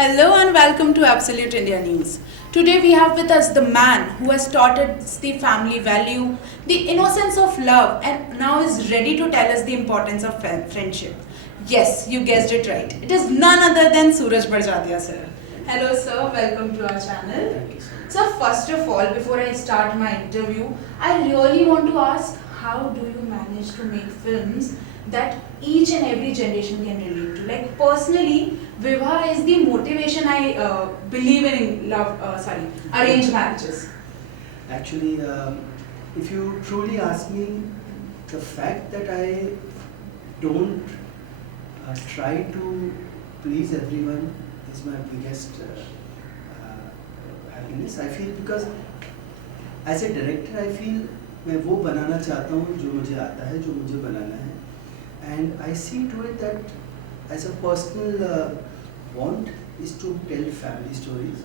Hello and welcome to Absolute India News. Today we have with us the man who has taught us the family value, the innocence of love, and now is ready to tell us the importance of friendship. Yes, you guessed it right. It is none other than Suraj Barjatia sir. Hello sir, welcome to our channel. Thank you so much. So first of all, before I start my interview, I really want to ask, how do you manage to make films that each and every generation can relate to? Like personally, Vivah is the motivation I believe in arranged marriages. Actually, if you truly ask me, the fact that I don't try to please everyone is my biggest happiness. I feel because as a director, I feel मैं वो बनाना चाहता हूँ जो मुझे आता है, जो मुझे बनाना है. And I see to it that as a personal want is to tell family stories.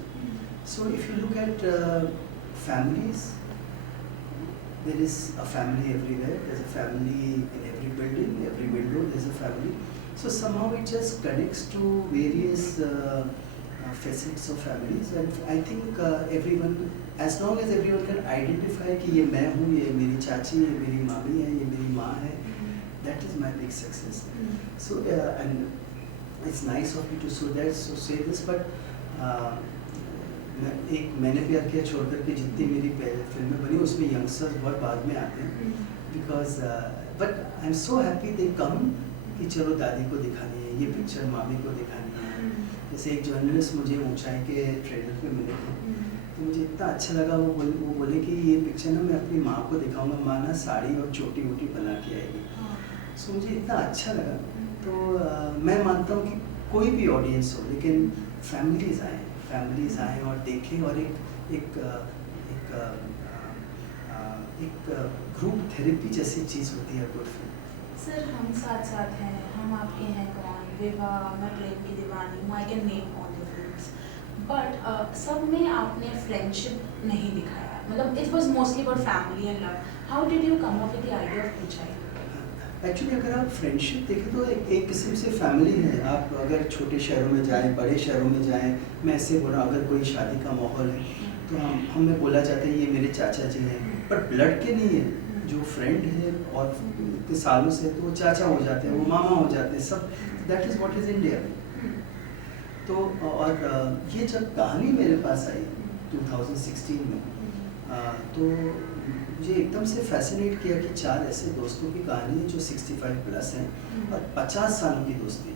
So if you look at families, there is a family everywhere. There's a family in every building, every window. There's a family. So somehow it just connects to various facets of families, and I think everyone, as long as everyone can identify कि ये मैं हूँ, ये मेरी चाची है, मेरी मामी है, ये मेरी माँ है, that is my big success. So and it's nice of you to say this, but एक मैंने प्यार किया छोड़कर के जितनी मेरी फिल्में बनी उसमें यंगस्टर्स बहुत बाद में आते हैं, because but I'm so happy they come कि चलो दादी को दिखानी है, ये पिक्चर मामी को दिखानी है. जैसे एक जर्नलिस्ट मुझे ऊंचाई के ट्रेलर पे मिले थे, तो मुझे इतना अच्छा लगा. वो बोले कि ये पिक्चर ना मैं अपनी माँ को दिखाऊंगा, माँ ना साड़ी और चोटी वोटी बना के आएगी. सो मुझे इतना अच्छा लगा. तो मैं मानता हूँ कि कोई भी ऑडियंस हो, लेकिन फैमिलीज आएँ और देखें, और एक ग्रुप थेरेपी जैसी चीज़ होती है गुड फिल्म. सर हम साथ साथ हैं, हम आपके हैं कौन, विवाह, मैं प्रेम की दीवानी हूँ, I can name all the films, but सब में आपने फ्रेंडशिप नहीं दिखाया. मतलब it was mostly about family and love. How did you come up with the idea of picture? Actually अगर आप फ्रेंडशिप देखें तो एक किस्म से फैमिली है. आप अगर छोटे शहरों में जाएं, बड़े शहरों में जाएं, मैं ऐसे बोला अगर कोई शादी का माहौल है तो हमें बोला जाता है ये मेरे चाचा जी हैं, पर ब्लड के नहीं है. जो फ्रेंड है और इतने सालों से, तो वो चाचा हो जाते हैं, वो मामा हो जाते हैं, सब. That is what is India. तो और ये जब कहानी मेरे पास आई 2016 में, तो मुझे एकदम से फैसिनेट किया कि 4 ऐसे दोस्तों की कहानी है जो 65 प्लस हैं और 50 सालों की दोस्ती.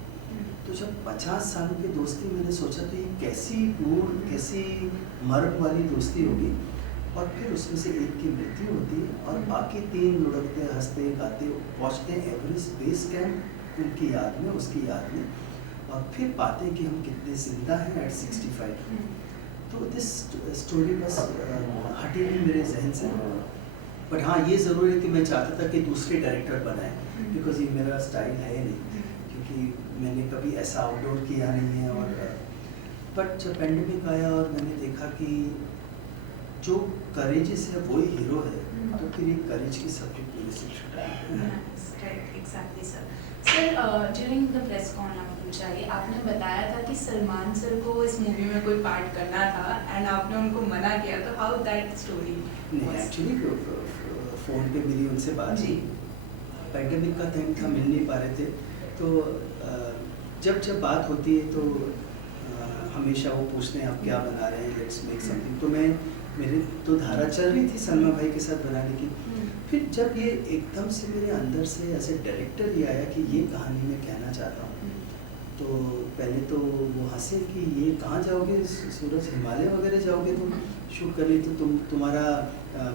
तो जब 50 सालों की दोस्ती, मैंने सोचा तो ये कैसी दूर, कैसी मर्म वाली दोस्ती होगी. और फिर उसमें से एक की मृत्यु होती है और बाकी 3 लुढ़कते, हंसते, गाते पहुँचते हैं एवरेस्ट बेस कैंप उनकी याद में, उसकी याद में, और फिर पाते हैं कि हम कितने जिंदा हैं एट 65. तो दिस स्टोरी बस हटी नहीं मेरे जहन से. बट हाँ, ये ज़रूर है कि मैं चाहता था कि दूसरे डायरेक्टर बनाए, बिकॉज ये मेरा स्टाइल है नहीं, क्योंकि मैंने कभी ऐसा आउटडोर किया नहीं है. और बट जब पेंडेमिक आया और मैंने देखा कि जो करेजेस है वही हीरो है, तो फिर एक करेज की सब्जेक्ट मेरे से छुटा. Exactly sir. Sir during the press conference आपने बताया था कि सलमान सर को इस मूवी में कोई पार्ट करना था एंड आपने उनको मना किया. तो हाउ दैट स्टोरी? नहीं, एक्चुअली फ़ोन पे मेरी उनसे बात जी, पेंडेमिक का टाइम था, मिल नहीं पा रहे थे. तो जब बात होती है तो हमेशा वो पूछते हैं आप क्या बना रहे हैं, लेट्स मेक समथिंग. तो मेरी तो धारा चल रही थी सलमा भाई के साथ बनाने की. फिर जब ये एकदम से मेरे अंदर से एज ए डायरेक्टर ये आया कि ये कहानी मैं कहना चाहता हूँ, तो पहले तो वो हंसे कि ये कहाँ जाओगे, सूरज हिमालय वगैरह जाओगे तुम शूट करने, तो तुम्हारा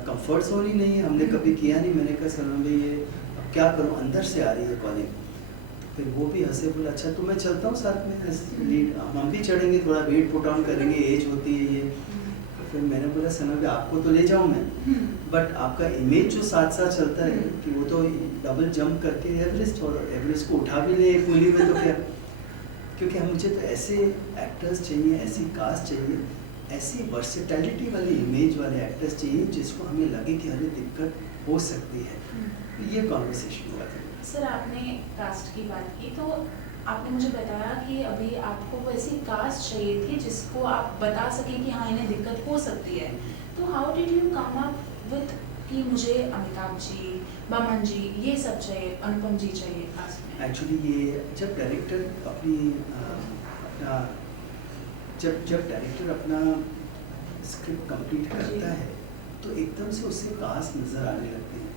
कंफर्ट जोन ही नहीं है, हमने कभी किया नहीं. मैंने कहा सलमा भाई ये अब क्या करूँ, अंदर से आ रही है कॉलिंग. फिर वो भी हंसे, बोला अच्छा तो मैं चलता हूँ साथ में लीड, हम भी चढ़ेंगे, थोड़ा वेट पुट ऑन करेंगे, एज होती है ये. फिर मैंने बोला सना भाई आपको तो ले जाऊँ मैं, बट आपका इमेज जो साथ साथ चलता है कि वो तो डबल जंप करके एवरेस्ट, और एवरेस्ट को उठा भी ले एक मूवी में, तो क्या. क्योंकि मुझे तो ऐसे एक्टर्स चाहिए, ऐसी कास्ट चाहिए, ऐसी वर्सेटैलिटी वाली इमेज वाले एक्टर्स चाहिए जिसको हमें लगे कि हमें दिक्कत हो सकती है. ये कॉन्वर्सेशन हुआ था. सर आपने कास्ट की बात की, तो आपने मुझे बताया कि अभी आपको वैसी कास्ट चाहिए थी जिसको आप बता सकें कि हाँ इन्हें दिक्कत हो सकती है, तो how did you come up with कि मुझे अमिताभ जी, बमन जी ये सब चाहिए, अनुपम जी चाहिए कास्ट में? एक्चुअली ये जब डायरेक्टर अपना जब डायरेक्टर अपना स्क्रिप्ट कंप्लीट करता है तो एकदम से उससे कास्ट नज़र आने लगते हैं।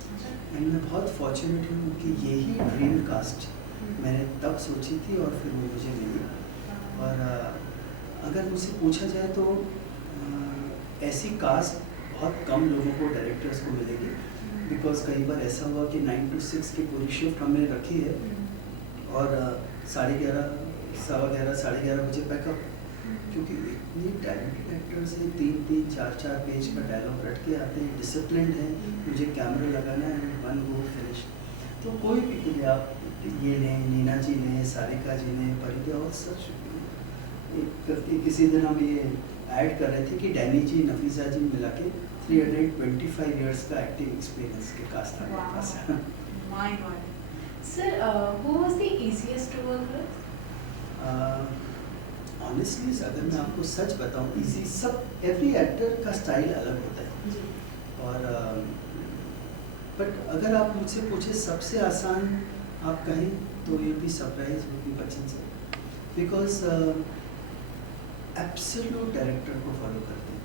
एंड मैं बहुत फॉर्चुनेट हूँ कि यही ड्रीम कास्ट मैंने तब सोची थी और फिर वो मुझे मिली। और अगर मुझसे पूछा जाए तो ऐसी कास्ट बहुत कम लोगों को डायरेक्टर्स को मिलेगी, बिकॉज कई बार ऐसा हुआ कि 9 to 6 की पूरी शिफ्ट हमने रखी है और 11:30, 11:15, 11:30 बजे पैकअप, क्योंकि इतनी टैलेंटेड एक्टर्स हैं, 3-3, 4-4 पेज का डायलॉग रट के आते हैं, डिसिप्लिन है, मुझे कैमरा लगाना है, वन गो फिनिश। तो कोई भी के लिए आप ये लें, नीना जी लें, सारिका जी लें, परित्या और सच किसी दिन हम ये ऐड कर रहे थे कि डैनी जी, नफीसा जी मिला के 325 इयर्स का एक्टिंग एक्सपीरियंस के कास्ट था मेरे पास। My god sir, who was the easiest to work with? Honestly अगर मैं आपको सच बताऊं, इजी सब एवरी एक्टर का स्टाइल अलग होता है जी और बट अगर आप मुझसे पूछे सबसे आसान आप कहें तो ये भी सरप्राइज होगी Bachchan sir, because absolute director को फॉलो करते हैं।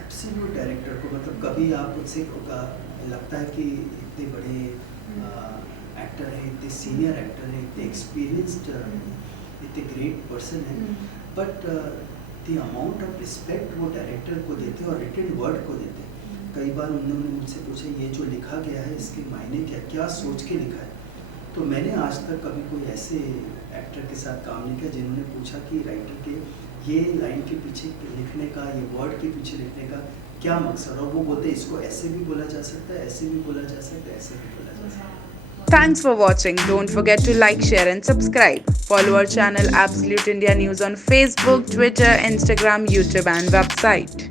एब्सोल्यूट डायरेक्टर को मतलब कभी आप मुझसे लगता है कि इतने बड़े एक्टर हैं, इतने सीनियर एक्टर हैं, इतने एक्सपीरियंस्ड, इतने ग्रेट पर्सन हैं, but the amount of respect वो डायरेक्टर को देते हैं और रिटन वर्ड को देते हैं। कई बार उन्होंने मुझसे पूछा ये जो लिखा गया है इसके मायने क्या, क्या सोच के लिखा है। तो मैंने आज तक कभी कोई ऐसे एक्टर के साथ काम नहीं किया जिन्होंने पूछा कि राइटर के ये लाइन के पीछे लिखने का, ये वर्ड के पीछे लिखने का क्या मकसद, और वो बोलते हैं इसको ऐसे भी बोला जा सकता है, ऐसे भी बोला जा सकता है, ऐसे भी बोला जा सकता है। Thanks for watching. Don't forget to like, share, and subscribe. Follow our channel Absolute India News on Facebook, Twitter, Instagram, YouTube, and website.